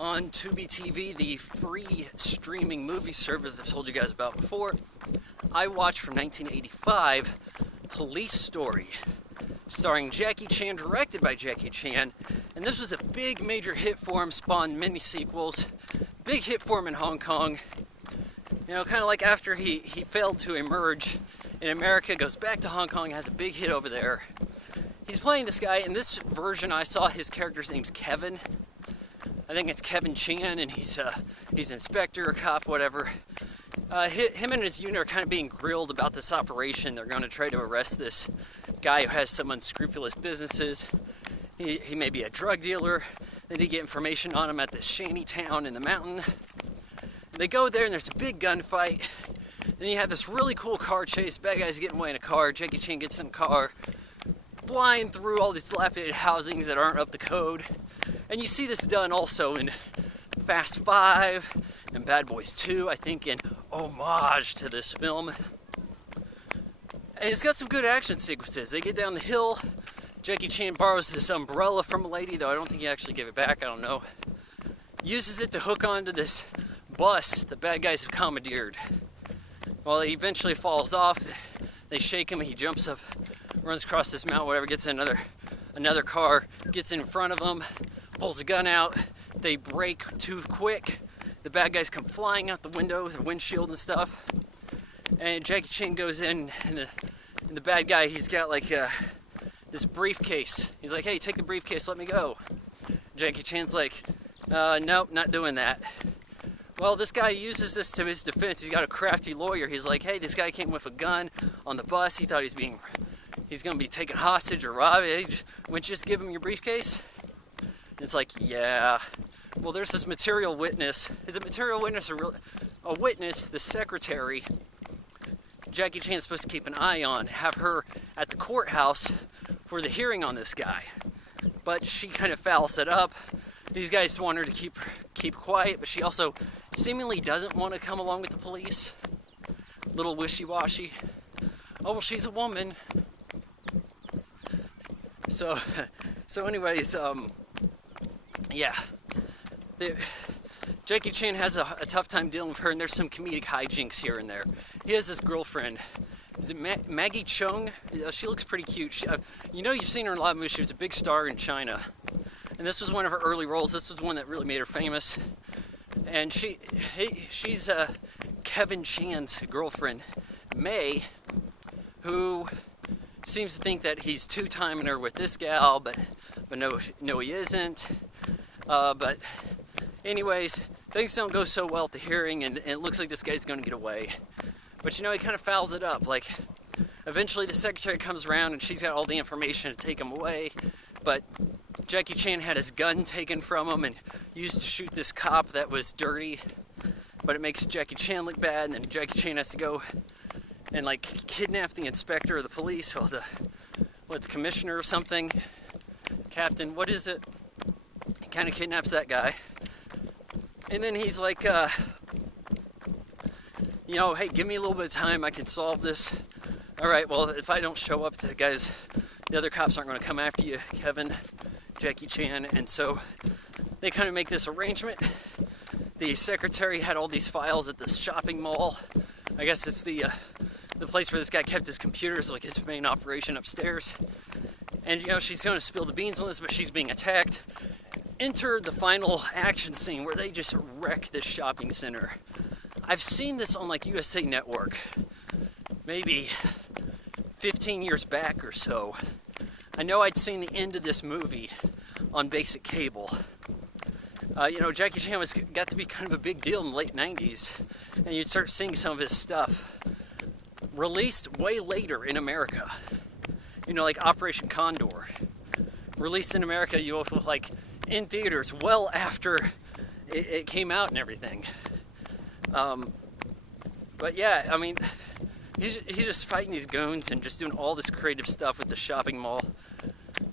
on Tubi TV, the free streaming movie service I've told you guys about before, I watched from 1985, Police Story, starring Jackie Chan, directed by Jackie Chan, and this was a big major hit for him, spawned many sequels, big hit for him in Hong Kong, you know, kind of like after he failed to emerge in America, goes back to Hong Kong, has a big hit over there. He's playing this guy. In this version I saw, his character's name's Kevin. I think it's Kevin Chan, and he's inspector or cop, whatever. Him and his unit are kind of being grilled about this operation. They're going to try to arrest this guy who has some unscrupulous businesses. He may be a drug dealer. They need to get information on him at this shanty town in the mountain. They go there, and there's a big gunfight. Then you have this really cool car chase. Bad guys getting away in a car. Jackie Chan gets in a car, flying through all these dilapidated housings that aren't up to code. And you see this done also in Fast 5 and Bad Boys 2, I think, in homage to this film. And it's got some good action sequences. They get down the hill. Jackie Chan borrows this umbrella from a lady, though I don't think he actually gave it back, I don't know. Uses it to hook onto this bus the bad guys have commandeered. Well, he eventually falls off. They shake him, he jumps up, runs across this mountain, whatever, gets in another car, gets in front of him, pulls a gun out. They brake too quick. The bad guys come flying out the window, the windshield and stuff. And Jackie Chan goes in, and the bad guy, he's got like this briefcase. He's like, hey, take the briefcase, let me go. Jackie Chan's like, nope, not doing that. Well, this guy uses this to his defense. He's got a crafty lawyer. He's like, hey, this guy came with a gun on the bus. He thought he's going to be taken hostage or robbed. Hey, wouldn't you just give him your briefcase? And it's like, yeah. Well, there's this material witness. Is it material witness or a witness, the secretary, Jackie Chan's supposed to keep an eye on, have her at the courthouse for the hearing on this guy. But she kind of fouls it up. These guys want her to keep quiet, but she also seemingly doesn't want to come along with the police. Little wishy-washy. Oh, well, she's a woman. So anyways, yeah. Jackie Chan has a tough time dealing with her, and there's some comedic hijinks here and there. He has this girlfriend. Is it Maggie Chung? She looks pretty cute. You know, you've seen her in a lot of movies. She was a big star in China. And this was one of her early roles. This was one that really made her famous. And she's Kevin Chan's girlfriend, May, who seems to think that he's two-timing her with this gal, but no, he isn't. But anyways, things don't go so well at the hearing, and it looks like this guy's going to get away. But you know, he kind of fouls it up. Like, eventually the secretary comes around, and she's got all the information to take him away. But Jackie Chan had his gun taken from him and used to shoot this cop that was dirty. But it makes Jackie Chan look bad, and then Jackie Chan has to go and like kidnap the inspector of the police, or the commissioner or something, captain, what is it? He kind of kidnaps that guy. And then he's like, you know, hey, give me a little bit of time, I can solve this. All right, well, if I don't show up, the other cops aren't going to come after you, Kevin, Jackie Chan. And so they kind of make this arrangement. The secretary had all these files at this shopping mall. I guess it's the place where this guy kept his computers, like his main operation upstairs. And, you know, she's going to spill the beans on this, but she's being attacked. Enter the final action scene where they just wreck this shopping center. I've seen this on like USA Network, maybe 15 years back or so. I know I'd seen the end of this movie on basic cable. You know, Jackie Chan got to be kind of a big deal in the late 90s, and you'd start seeing some of his stuff released way later in America. You know, like Operation Condor, released in America, you know, like in theaters well after it came out and everything. But yeah, I mean, he's just fighting these goons and just doing all this creative stuff with the shopping mall.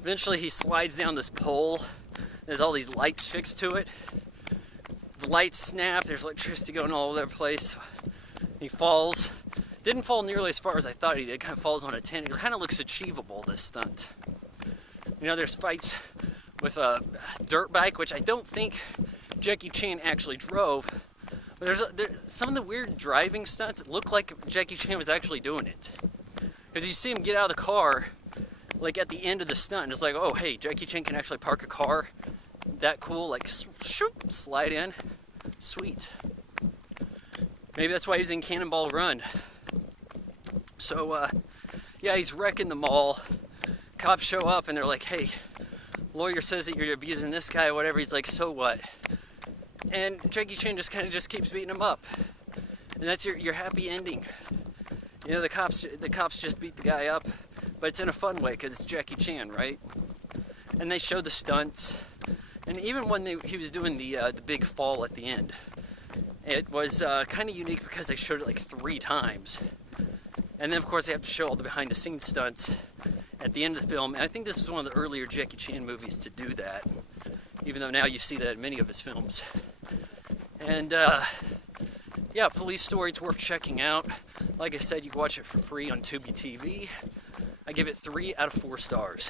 Eventually he slides down this pole. There's all these lights fixed to it. The lights snap, there's electricity going all over the place. He falls. Didn't fall nearly as far as I thought he did. Kind of falls on a tin. It kind of looks achievable, this stunt. You know, there's fights with a dirt bike, which I don't think Jackie Chan actually drove. But some of the weird driving stunts look like Jackie Chan was actually doing it. Because you see him get out of the car, like at the end of the stunt, and it's like, oh hey, Jackie Chan can actually park a car that cool, like shoop, slide in. Sweet. Maybe that's why he's in Cannonball Run. So, yeah, he's wrecking the mall. Cops show up and they're like, hey, lawyer says that you're abusing this guy or whatever. He's like, so what? And Jackie Chan just kind of keeps beating him up. And that's your happy ending. You know, the cops just beat the guy up, but it's in a fun way because it's Jackie Chan, right? And they show the stunts. And even when he was doing the big fall at the end, it was kind of unique because they showed it like 3 times. And then, of course, they have to show all the behind-the-scenes stunts at the end of the film. And I think this is one of the earlier Jackie Chan movies to do that, even though now you see that in many of his films. And, yeah, Police Story, it's worth checking out. Like I said, you can watch it for free on Tubi TV. I give it 3 out of 4 stars.